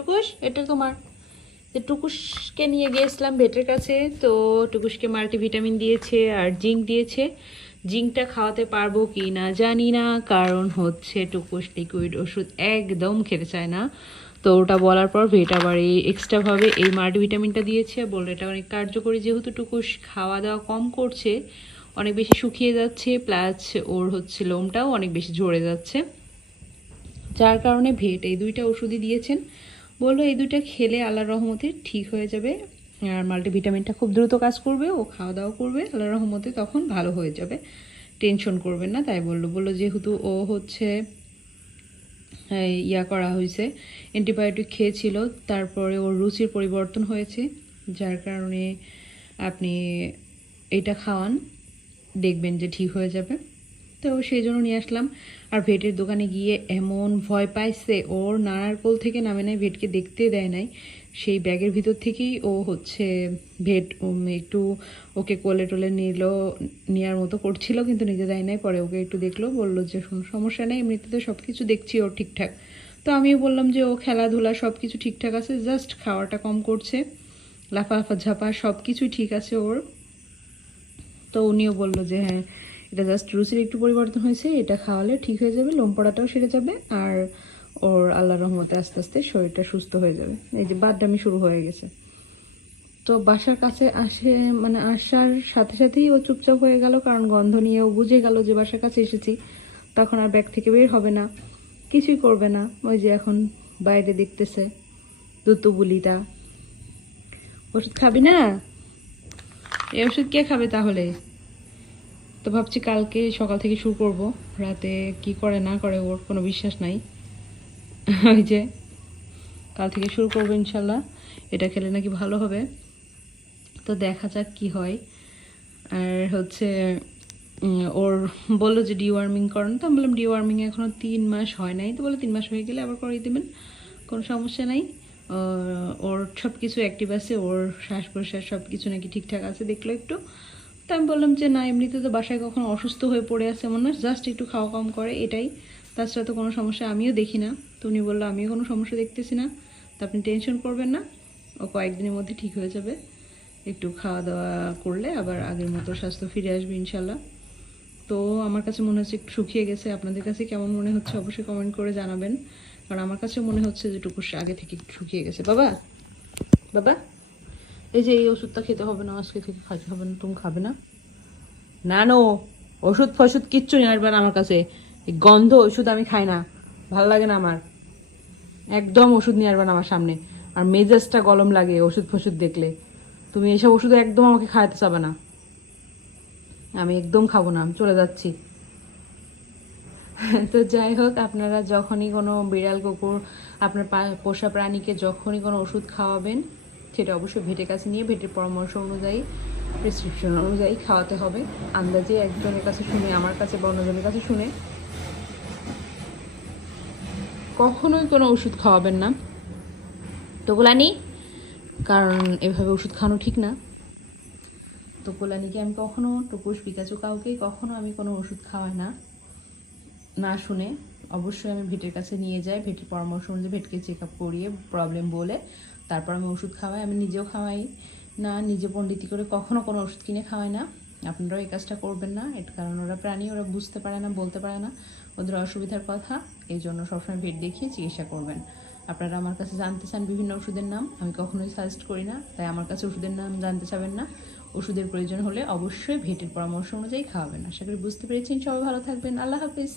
টুকুস এটা তোমার। তো টুকুসকে নিয়ে গিয়েছিলাম ভেটের কাছে, তো টুকুসকে মাল্টিভিটামিন দিয়েছে আর জিঙ্ক দিয়েছে। জিঙ্কটা খাওয়াতে পারবো কি না জানি না, কারণ হচ্ছে টুকুস লিকুইড ওষুধ একদম খেতে চায় না। তো ওটা বলার পর ভেট আবার এই এক্সট্রাভাবে এই মাল্টিভিটামিনটা দিয়েছে, বললো এটা অনেক কার্যকরী, যেহেতু টুকুস খাওয়া দাওয়া কম করছে, অনেক বেশি শুকিয়ে যাচ্ছে, প্লাস ওর হচ্ছে লোমটাও অনেক বেশি ঝরে যাচ্ছে, যার কারণে ভেট এই দুইটা ওষুধই দিয়েছেন। বললো এই দুইটা খেলে আল্লাহর রহমতে ঠিক হয়ে যাবে, আর মাল্টিভিটামিনটা খুব দ্রুত কাজ করবে, ও খাওয়া দাওয়া করবে আল্লাহর রহমতে, তখন ভালো হয়ে যাবে, টেনশন করবেন না। তাই বললো যেহেতু ও হচ্ছে ইয়া করা হয়েছে, অ্যান্টিবায়োটিক খেয়েছিল, তারপরে ওর রুচির পরিবর্তন হয়েছে, যার কারণে আপনি এটা খাওয়ান, দেখবেন যে ঠিক হয়ে যাবে। তো সেই জন্য নিয়ে আসলাম। আর ভেটের দোকানে গিয়ে এমন ভয় পাইছে, ওর নানার কোল থেকে নামে নাই, ভেটকে দেখতে দেয় নাই, সেই ব্যাগের ভিতর থেকেই ও হচ্ছে ভেট একটু ওকে কোলে টোলে নেওয়ার মতো করছিল, কিন্তু নিজে দেয় নাই। পরে ওকে একটু দেখলো, বললো যে সমস্যা নেই, এমনিতে তো সব কিছু দেখছি ওর ঠিকঠাক। তো আমিও বললাম যে ও খেলাধুলা সব কিছু ঠিকঠাক আছে, জাস্ট খাওয়াটা কম করছে, লাফালাফা ঝাপা সব কিছুই ঠিক আছে ওর। তো উনিও বললো যে হ্যাঁ, এটা জাস্ট রুচির একটু পরিবর্তন হয়েছে, এটা খাওয়ালে ঠিক হয়ে যাবে, লোম পড়াটাও সেরে যাবে, আর ওর আল্লাহর রহমতে আস্তে আস্তে শরীরটা সুস্থ হয়ে যাবে। এই যে বাদডামি শুরু হয়ে গেছে। তো বাসার কাছে আসার সাথে সাথেই ও চুপচাপ হয়ে গেল, কারণ গন্ধ নিয়ে ও বুঝে গেল যে বাসার কাছে এসেছি, তখন আর ব্যাগ থেকে বের হবে না, কিছুই করবে না। ওই যে এখন বাইরে দেখতেছে দুতু বুলিটা। ওষুধ খাবি না? এই ওষুধ কে খাবে তাহলে? তো ভাবছি কালকে সকাল থেকে শুরু করব, রাতে কি করে না করে ওর কোনো বিশ্বাস নাই। ওই যে কাল থেকে শুরু করবো ইনশাল্লাহ, এটা খেলে নাকি ভালো হবে। তো দেখা যাক কি হয়। আর হচ্ছে ওর বললো যে ডিওয়ার্মিং করানো, তো আমি বললাম ডিওয়ার্মিং এখনও 3 মাস হয় নাই, তো বলে 3 মাস হয়ে গেলে আবার করিয়ে দেবেন, কোনো সমস্যা নাই। ওর সব কিছু অ্যাক্টিভ আছে, ওর শ্বাস প্রশ্বাস সব কিছু নাকি ঠিকঠাক আছে, দেখলো একটু। তো আমি বললাম যে না, এমনিতে তো বাসায় কখনো অসুস্থ হয়ে পড়ে আছে এমন না, জাস্ট একটু খাওয়া কম করে, এটাই, তাছাড়া তো কোনো সমস্যা আমিও দেখি না। তো উনি বললো আমিও কোনো সমস্যা দেখতেছি না, তো আপনি টেনশন করবেন না, ও কয়েকদিনের মধ্যে ঠিক হয়ে যাবে, একটু খাওয়া দাওয়া করলে আবার আগের মতো স্বাস্থ্য ফিরে আসবে ইনশাল্লাহ। তো আমার কাছে মনে হচ্ছে একটু শুকিয়ে গেছে, আপনাদের কাছে কেমন মনে হচ্ছে অবশ্যই কমেন্ট করে জানাবেন, কারণ আমার কাছে মনে হচ্ছে যে টুকুস আগে থেকে একটু শুকিয়ে গেছে। বাবা বাবা, এই যে এই ওষুধটা খেতে হবে না, আজকে থেকে খাইতে হবে না, তুমি খাবে না? না নো, ওষুধ ফষুধ কিচ্ছু নিয়ে আসবে না আমার কাছে, এই গন্ধ ওষুধ আমি খাই না, ভালো লাগে না আমার, একদম ওষুধ নিয়ে আসবে না আমার সামনে। আর মেজাজটা গরম লাগে ওষুধ ফষুধ দেখলে, তুমি এসব ওষুধ একদম আমাকে খাওয়াতে চাবে না, আমি একদম খাবো না, আমি চলে যাচ্ছি। তো যাই হোক, আপনারা যখনই কোনো বিড়াল কুকুর আপনার পোষা প্রাণীকে যখনই কোনো ওষুধ খাওয়াবেন, সেটা অবশ্যই ভেটের কাছে নিয়ে ভেটের পরামর্শ অনুযায়ী, প্রেসক্রিপশন অনুযায়ী খাওয়াতে হবে। আন্দাজে একজনের কাছে শুনে, আমার কাছে বা অন্যজনের কাছে শুনে কখনোই কোনো ওষুধ খাওয়াবেন না। তো গোলানি, কারণ এভাবে ওষুধ খাওয়ানো ঠিক না। তো গোলানিকে আমি কখনো, টুকুস পিকাচু কাউকেই কখনো আমি কোনো ওষুধ খাওয়াই না, না শুনে অবশ্যই আমি ভেটের কাছে নিয়ে যাই, ভেটের পরামর্শ অনুযায়ী ভেটকে চেক আপ করিয়ে প্রবলেম বলে তারপর আমি ওষুধ খাওয়াই। আমি নিজেও খাওয়াই না, নিজে পণ্ডিতি করে কখনো কোনো ওষুধ কিনে খাওয়াই না। আপনারাও এই কাজটা করবেন না, এর কারণ ওরা প্রাণী, ওরা বুঝতে পারে না, বলতে পারে না, ওদের অসুবিধার কথা, এই জন্য সবসময় ভেট দেখিয়ে চিকিৎসা করবেন। আপনারা আমার কাছে জানতে চান বিভিন্ন ওষুধের নাম, আমি কখনোই সাজেস্ট করি না, তাই আমার কাছে ওষুধের নাম জানতে চাবেন না। ওষুধের প্রয়োজন হলে অবশ্যই ভেটের পরামর্শ অনুযায়ী খাওয়াবেন। আশা করি বুঝতে পেরেছেন। সবাই ভালো থাকবেন, আল্লাহ হাফিজ।